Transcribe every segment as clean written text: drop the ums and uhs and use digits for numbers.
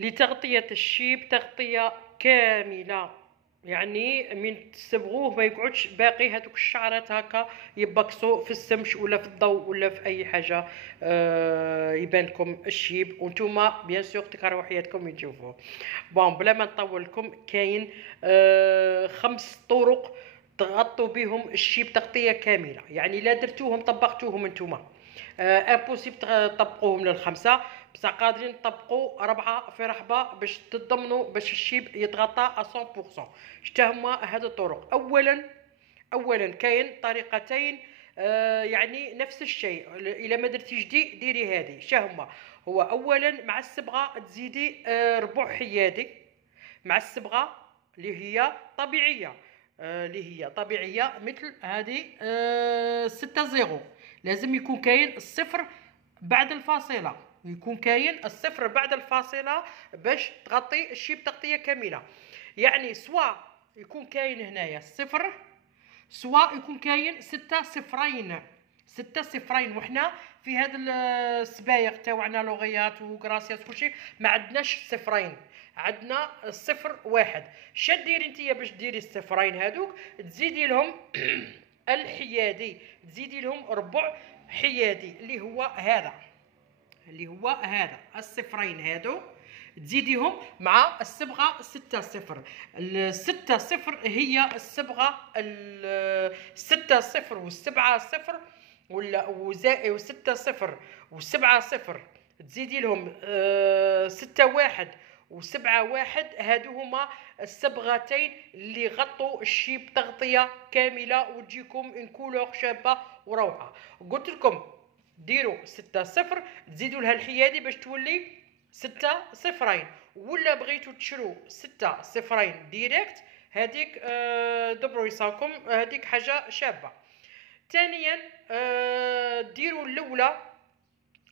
لتغطية الشيب تغطية كاملة، يعني من تصبغوه ما يقعدش باقي هذوك الشعرات هكا يبقصوا في السمش ولا في الضوء ولا في اي حاجه. يبان لكم الشيب وانتوما بيان سور تكرهوا حياتكم تشوفوه. بون بلا ما نطول لكم، كاين 5 طرق تغطوا بهم الشيب تغطيه كامله، يعني لا درتوهم طبقتوهم انتوما امبوسيبل تطبقوهم للخمسه، بصح قادرين تطبقوا 4 في رحبه باش تضمنوا باش الشيب يتغطى 100%. شتا هما هاد الطرق؟ اولا كاين طريقتين يعني نفس الشيء، الا ما درتي جدي ديري هذه. شتا هما؟ هو اولا مع الصبغه تزيدي ربع حيادي مع الصبغه اللي هي طبيعيه، مثل هذه 6-0. لازم يكون كاين الصفر بعد الفاصله، يكون كاين الصفر بعد الفاصله باش تغطي الشيب تغطيه كامله. يعني سواء يكون كاين هنايا الصفر، سواء يكون كاين 6-0. 6-0. وحنا في هذا السبايغ تاوعنا لغيات وكراسيات كلشي ما عندناش صفرين، عندنا 0-1. شا ديري نتيا باش ديري الصفرين هادوك؟ تزيدي لهم الحيادي، تزيدي لهم ربع حيادي اللي هو هذا الصفرين هادو تزيديهم مع الصبغه 6-0. ال6-0 هي الصبغه 6-0 و7-0 ولا و6-0 و7-0 تزيدي لهم 6-1 و7-1. هادو هما الصبغتين اللي غطوا الشيب تغطيه كامله وتجيكم ان كولور شابه وروعه. قلت لكم ديروا 6-0 تزيدوا لها الحيادي باش تولي 6-0، ولا بغيتو تشرو 6-0 ديريكت هذيك دبروا يساكم، هذيك حاجه شابه. ثانيا ديروا الاولى،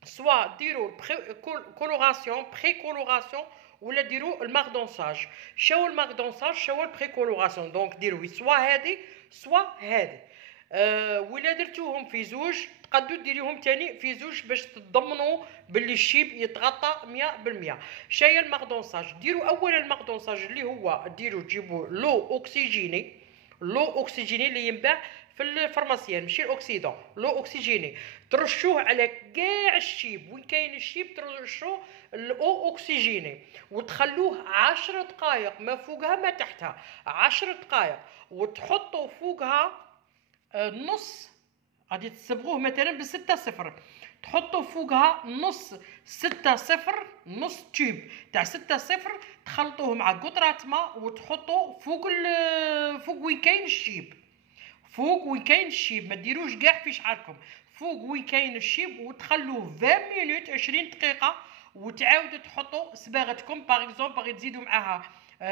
سواء ديروا كولوراسيون بري كولوراسيون ولا ديروا الماردونساج. شاو الماردونساج شاو البري كولوراسيون؟ دونك ديروا سوا هذه سوا هذه. ولا درتوهم في زوج تقدروا ديريهم تاني في زوج باش تضمنوا باللي الشيب يتغطى 100%. شاي الماردونساج؟ ديروا اولا الماردونساج اللي هو ديروا تجيبوا لو اوكسيجيني اللي ينباع في الفارماسيان، ماشي الاوكسيدون، لو اوكسيجيني، ترشوه على كاع الشيب وين كاين الشيب، ترشوه الاو اوكسيجيني وتخلوه 10 دقائق ما فوقها ما تحتها، 10 دقائق، وتحطوا فوقها نص، غادي تصبغوه مثلا ب6-0، تحطوا فوقها نص 6-0، نص تيوب تاع 6-0 تخلطوه مع قطرة ماء وتحطوا فوق وين كاين الشيب، فوق وين كاين الشيب، ما ديروش كاع في شعركم، فوق وين كاين الشيب، وتخلوه 20 مينوت 20 دقيقه، وتعاودوا تحطوا صباغتكم. باغ اكزومبل باغي تزيدوا معاها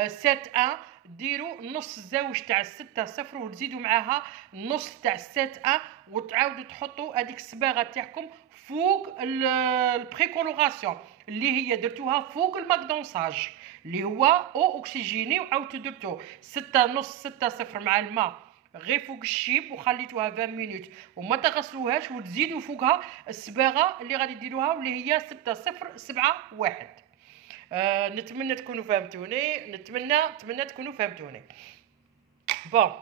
7-1 ديروا نص زاوج تاع 6-0 وتزيدوا معاها نص تاع 7-1 وتعاودوا تحطوا هذيك الصباغه تاعكم فوق البريكولوراسيون اللي هي درتوها فوق الماكدونساج اللي هو او اوكسيجيني، وعاودتوا درتو 6 مع الماء غير فوق الشيب وخليتوها 20 مينوت وما تغسلوهاش، وتزيدوا فوقها الصباغه اللي غادي ديروها واللي هي 6-0-7-1. نتمنى تكونوا فهمتوني، نتمنى تكونوا فهمتوني. بون